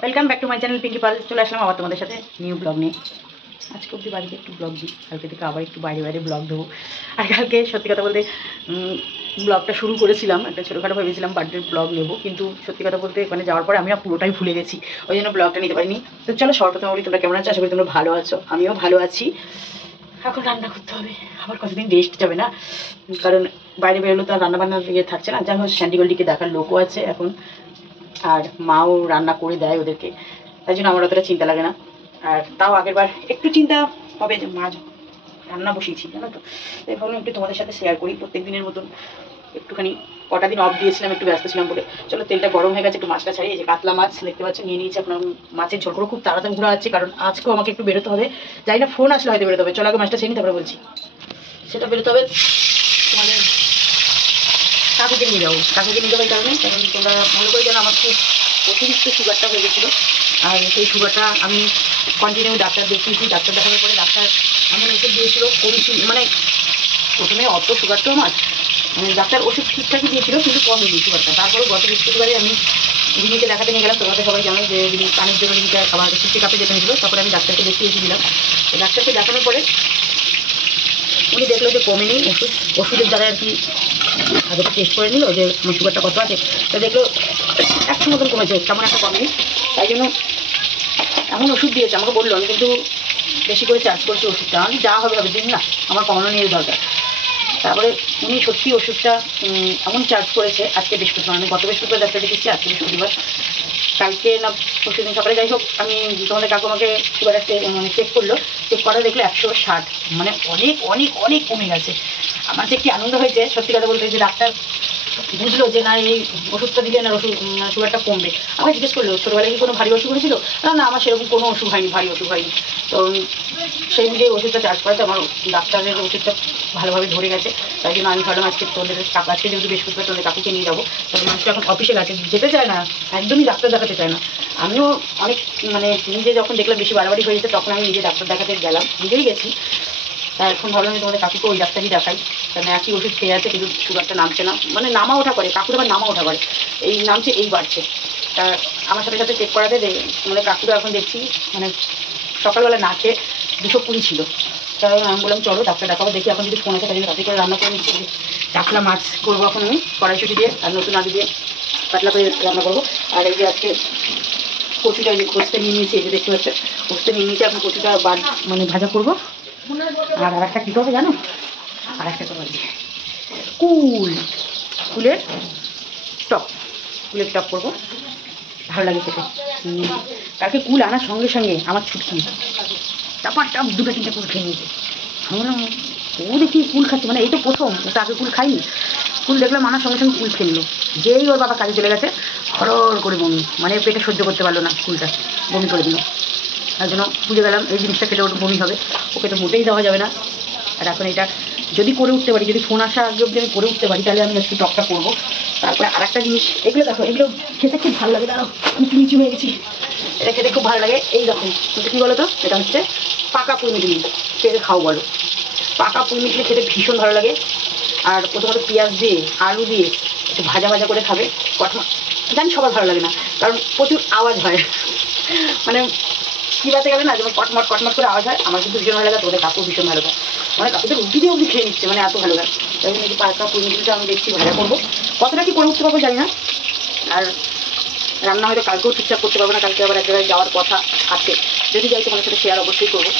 Welcome back to my channel Pinki Pal. চলে আসলাম আবার তোমাদের সাথে নিউ ব্লগ নিয়ে। আজকে অবধি বাড়িতে একটু ব্লগ দিই, কালকে থেকে আবার একটু বাইরে বাইরে ব্লগ দেবো। আর কালকে সত্যি কথা বলতে ব্লগটা শুরু করেছিলাম, একটা ছোটোখাটো ভেবেছিলাম বার্থডে ব্লগ নেবো, কিন্তু সত্যি কথা বলতে ওখানে যাওয়ার পরে আমি পুরোটাই ভুলে গেছি, ওই জন্য ব্লগটা নিতে পারিনি। তো চলো সর্বপ্রথম বলি তোমরা কেমন আছো, আশা করি তোমরা ভালো আছো, আমিও ভালো আছি। এখন রান্না করতে হবে, আবার কতদিন রেস্ট যাবে না, কারণ বাইরে বেরোলে তো আর রান্নাবান্নার ইয়ে থাকছে না। যাই হোক স্যান্ডিগোল্ডিকে দেখার লোকও আছে এখন, আর মাও রান্না করে দেয় ওদেরকে, তাই জন্য আমার অতটা চিন্তা লাগে না। আর তাও আগেরবার একটু চিন্তা হবে যে মা রান্না বসিয়েছি, জানো তো। তাই ভাবলাম একটু তোমাদের সাথে শেয়ার করি প্রত্যেক দিনের মতন। একটুখানি কটা দিন অফ দিয়েছিলাম, একটু ব্যস্ত ছিলাম বলে। চলো তেলটা গরম হয়ে গেছে, একটু মাছটা ছাড়িয়ে, এই যে কাতলা মাছ দেখতে পাচ্ছি নিয়ে নিয়েছি। আপনার মাছের ঝোল করে খুব তাড়াতাড়ি ঘোরা আছে, কারণ আজকেও আমাকে একটু বেরোতে হবে। যাই না ফোন আসলে হয়তো বেরোতে হবে। চলো আগে মাছটা ছেড়ে তারপরে বলছি। সেটা বেরোতে হবে তোমাদের কাকুকে নিয়ে যাবো, কাকুকে নিয়ে যাবো এই কারণে, কারণ তোমরা ভালো করে জানো আমার খুব অতিরিক্ত সুগারটা হয়ে গেছিলো। আর সেই সুগারটা আমি কন্টিনিউ ডাক্তার দেখিয়েছি, ডাক্তার দেখানোর পরে ডাক্তার আমার ওষুধ দিয়েছিলো কমছিল, মানে প্রথমে অত সুগার তো আমার, ডাক্তার ওষুধ ঠিকঠাকই দিয়েছিল কিন্তু কমেনি সুগারটা। তারপরে গত বৃহস্পতিবারে আমি রিমিকে দেখাতে নিয়ে গেলাম। তোমাদের সবাই জানো যে রিমি কানের জন্য রিমিকে আমার চেক আপে যেতে হয়েছিল, তারপরে আমি ডাক্তারকে দেখিয়ে এসেছিলাম। ডাক্তারকে দেখানোর পরে উনি দেখলো যে কমেনি, ওষুধের দ্বারা আর কি আগে তো টেস্ট করে নিল যে আমার সুগারটা কত আছে, তো দেখলো 100 মতন কমেছে, তেমন একটা কমেনি। তাই জন্য এমন ওষুধ দিয়েছে, আমাকে বললো আমি কিন্তু বেশি করে চার্জ করছি ওষুধটা, আমি যা হবে হবে দিন না, আমার কমানো নিয়ে দরকার। তারপরে উনি সত্যি ওষুধটা এমন চার্জ করেছে। আজকে বৃহস্পতিবার, আমি গত বৃহস্পতিবার ডাক্তার দেখেছি, আজকে বৃহস্পতিবার, কালকে না পরশু দিন সকালে, যাই হোক আমি তোমাদের কাকু আমাকে সুগারটা চেক করলো, চেক করা দেখলো 160, মানে অনেক অনেক অনেক কমে গেছে। আমার যে কি আনন্দ হয়েছে সত্যি কথা বলতে, যে ডাক্তার বুঝলো যে না এই ওষুধটা দিলে না সুগারটা কমবে। আমাকে জিজ্ঞেস করলো ছোটোবেলায় কি কোনো ভারী অসুখ হয়েছিল, না আমার সেরকম কোনো অসুখ হয়নি, ভারী অসুখ হয়নি। তো সেই অনুযায়ী ওষুধটা চার্জ করাতে আমার ডাক্তারের ওষুধটা ভালোভাবে ধরে গেছে। তাই জন্য আমি ভাবলাম আজকে তোদের কাকু, আজকে যেহেতু বৃহস্পতিবার তোদের কাকুকে নিয়ে যাবো। তবে মানুষটা এখন অফিসে গেছে, যেতে চায় না, একদমই ডাক্তার দেখাতে চায় না। আমিও অনেক মানে নিজে যখন দেখলাম বেশি বাড়াবাড়ি হয়ে যেতে, তখন আমি নিজে ডাক্তার দেখাতে গেলাম, নিজেই গেছি। তা এখন ভাবলাম যে তোমাদের কাকুকে ওই ডাক্তারই দেখাই, কারণ একই ওষুধ খেয়ে আছে কিন্তু সুগারটা নামছে না, মানে নামা ওঠা করে, কাকুর আবার নামা ওঠা করে, এই নামছে এই বাড়ছে। তা আমার সাথে সাথে চেক করাতে তোমাদের কাকুরা এখন দেখছি মানে সকালবেলা না খেয়ে 220 ছিল। কারণ আমি বললাম চলো ডাক্তার দেখাবো, দেখি এখন যদি ফোন আছে তাই জন্য রাতে করে রান্না করে নিচ্ছি। কাতলা মাছ করবো এখন আমি কড়াইশুঁটি দিয়ে আর নতুন আলু দিয়ে পাতলা করে রান্না করবো। আর এই যে আজকে কচুটা, এই যে খোঁজতে নিয়ে নিয়েছি, এই যে দেখতে পাচ্ছে খোঁজতে নিয়ে নিয়েছি, এখন কচুটা মানে ভাজা করবো। আর একটা কী করবে জানো, আর একটা করবো কুলের টক, কুলের টক করবো, ভালো লাগে খেতে। কালকে কুল আনার সঙ্গে সঙ্গে আমার ছুটকি টাপা টাপ 2-3টে কুল খেয়ে নিয়েছে। আমি বললাম ও দেখি কুল খাচ্ছে, মানে এই তো প্রথম, ও তো আগে কুল খাইনি। কুল দেখলাম আনার সঙ্গে সঙ্গে কুল খেয়ে নিল। যেই ওর বাবা কাজে চলে গেছে হরর করে বমি, মানে পেটে সহ্য করতে পারলো না, কুলটা বমি করে দিল। তার জন্য বুঝে গেলাম এই জিনিসটা খেলে ওর বমি হবে, ওকে তো মোটেই দেওয়া যাবে না। আর এখন এটা যদি করে উঠতে পারি, যদি ফোন আসা আগে অব্দি আমি করে উঠতে পারি, তাহলে আমি আজকে টকটা করবো। তারপরে আর একটা জিনিস, এগুলো দেখো, এগুলো খেতে খুব ভালো লাগে, দাঁড়াও নিচু নিচু হয়ে গেছি, এটা খেতে খুব ভালো লাগে। এই দেখো এটা কী বলো তো, এটা হচ্ছে পাকা পুঁই মিটলি, খেতে খাও বলো, পাকা পুঁই মিটলি খেতে ভীষণ ভালো লাগে। আর প্রথমত পেঁয়াজ দিয়ে আলু দিয়ে একটু ভাজা ভাজা করে খাবে, কটমা, জানি সবার ভালো লাগে না, কারণ প্রচুর আওয়াজ হয়, মানে চিবাতে গেলে না যেমন কটমট কটমট করে আওয়াজ হয়, আমার কিন্তু ভীষণ ভালো লাগে, তোদের কাকু ভীষণ ভালো লাগে, মানে কাকুদের রুটি দিয়ে উঠি খেয়ে নিচ্ছে, মানে এত ভালো লাগে। তাই জন্য পাকা পুঁইটা আমি দেখছি ভাজা করবো, কতটা কি করে উঠতে পারবো জানি না। আর রান্না হয়তো কালকেও ঠিকঠাক করতে পারবো না, কালকে আবার এক জায়গায় যাওয়ার কথা আছে, যদি যাই তোমাদের সাথে শেয়ার অবশ্যই করবো,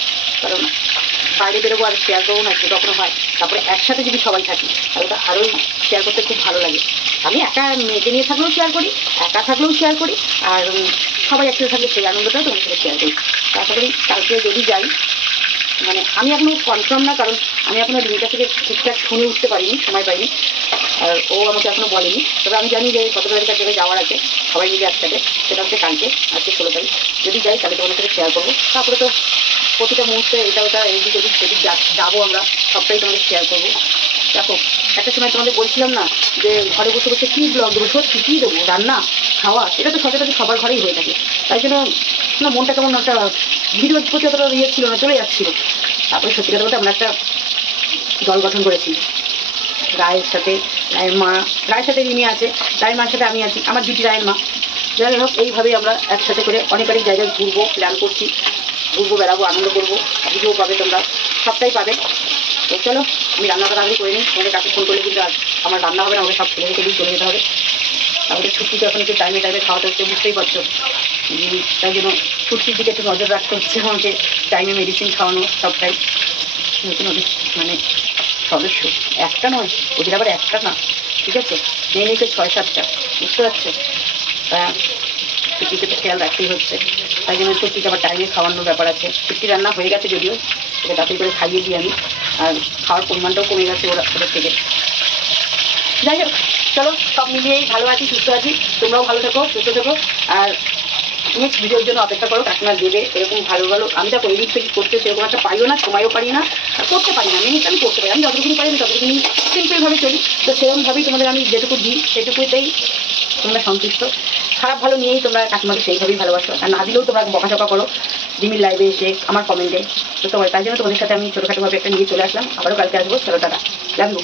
কারণ বাইরে বেরোবো আর শেয়ার করবো না সেরকম হয়। তারপরে একসাথে যদি সবাই থাকি তাহলে তো আরোই শেয়ার করতে খুব ভালো লাগে। আমি একা মেয়েকে নিয়ে থাকলেও শেয়ার করি, একা থাকলেও শেয়ার করি, আর সবাই একসাথে থাকলে সেই আনন্দটাও তোমার সাথে শেয়ার করি। তারপরে কালকে যদি যাই, মানে আমি এখনও কনফার্ম না, কারণ আমি এখনও রিমিটা থেকে ঠিকঠাক শুনে উঠতে পারিনি, সময় পাইনি, আর ও আমাকে এখনও বলেনি। তবে আমি জানি যে কত তারিখ এক জায়গায় যাওয়ার আছে সবাই মিলে একসাথে, সেটা হচ্ছে কালকে, আজকে 16 তারিখ। যদি যাই তাহলে তোমাদের সাথে শেয়ার করবো। তারপরে তো প্রতিটা মুহূর্তে এটা ওটা এদিক ওদিক সেদিক যাবো আমরা, সবটাই তোমাদের শেয়ার করবো। দেখো একটা সময় তোমাদের বলছিলাম না যে ঘরে বসে বসে কী ব্লগ দেবো, সত্যি কী দেবো, রান্না খাওয়া, এটা তো সচরাচর সবার ঘরেই হয়ে থাকে। তাই জন্য না মনটা কেমন একটা ভিডিওর প্রতি অতটা ইয়ে ছিল না, চলে যাচ্ছিলো। তারপরে সত্যি কথা বলতে আমরা একটা দল গঠন করেছি, রায়ের সাথে, রায়ের মা, রায়ের সাথে রিমি আছে, রায়ের মার সাথে আমি আছি, আমার দিদি রায়ের মা। যাই হোক, এইভাবেই আমরা একসাথে করে অনেক অনেক জায়গায় ঘুরবো, প্ল্যান করছি, ঘুরবো, বেড়াবো, আনন্দ করবো, ভিডিও পাবে তোমরা, সবটাই পাবে। তো চলো আমি রান্নাটা তাড়াতাড়ি করে নিই, তোমাদের কাছে ফোন করলে কিন্তু আর আমার রান্না হবে না, আমাকে সব ছেলে রেখে দিয়ে চলে যেতে হবে। আমাদের ছুটিতে এখন একটু টাইমে টাইমে খাওয়াতে হচ্ছে, বুঝতেই পারছো। তাই জন্য ছুটির দিকে একটু নজর রাখতে হচ্ছে আমাকে, টাইমে মেডিসিন খাওয়ানো, সবটাই। নতুন ওদের মানে সদস্য একটা নয়, ওদের আবার একটা না, ঠিক আছে, মেয়ে নিয়েছে 6-7টা, বুঝতে পারছো। তা ছুটিকে তো খেয়াল রাখতেই হচ্ছে, তাই জন্য ছুটিকে আবার টাইমে খাওয়ানোর ব্যাপার আছে। ছুটি রান্না হয়ে গেছে যদিও, ওকে তাড়াতাড়ি করে খাইয়ে দিই আমি, আর খাওয়ার পরিমাণটাও কমে গেছে ওদের থেকে। যাই হোক, চলো সব মিলিয়েই ভালো আছি, সুস্থ আছি, তোমরাও ভালো থেকো, সুস্থ থেকো। আর নেক্সট ভিডিওর জন্য অপেক্ষা করো, কাকিমার দেবে এরকম ভালো ভালো। আমি যা এডিট ফেডিট করতে সেরকম একটা পারিও না, সময়ও পারি না, আর করতে পারি না, মিনিট আমি করতে পারি, আমি যতটুকুনি পারি আমি ততটুকুনি সিম্পলভাবে চলি। তো সেরকমভাবেই তোমাদের আমি যেটুকু দিই সেটুকুতেই তোমরা সন্তুষ্ট। খারাপ ভালো নিয়েই তোমরা কাকিমাকে সেইভাবেই ভালোবাসো, আর না দিলেও তোমরা বকাঝকা করো রিমির লাইভে এসে, আমার কমেন্টে। তো তোমার তাই জন্য তোমাদের সাথে আমি ছোটোখাটোভাবে একটা নিয়ে চলে আসলাম, আবারও কালকে আসবো। চলো টাটা, লাভ ইউ।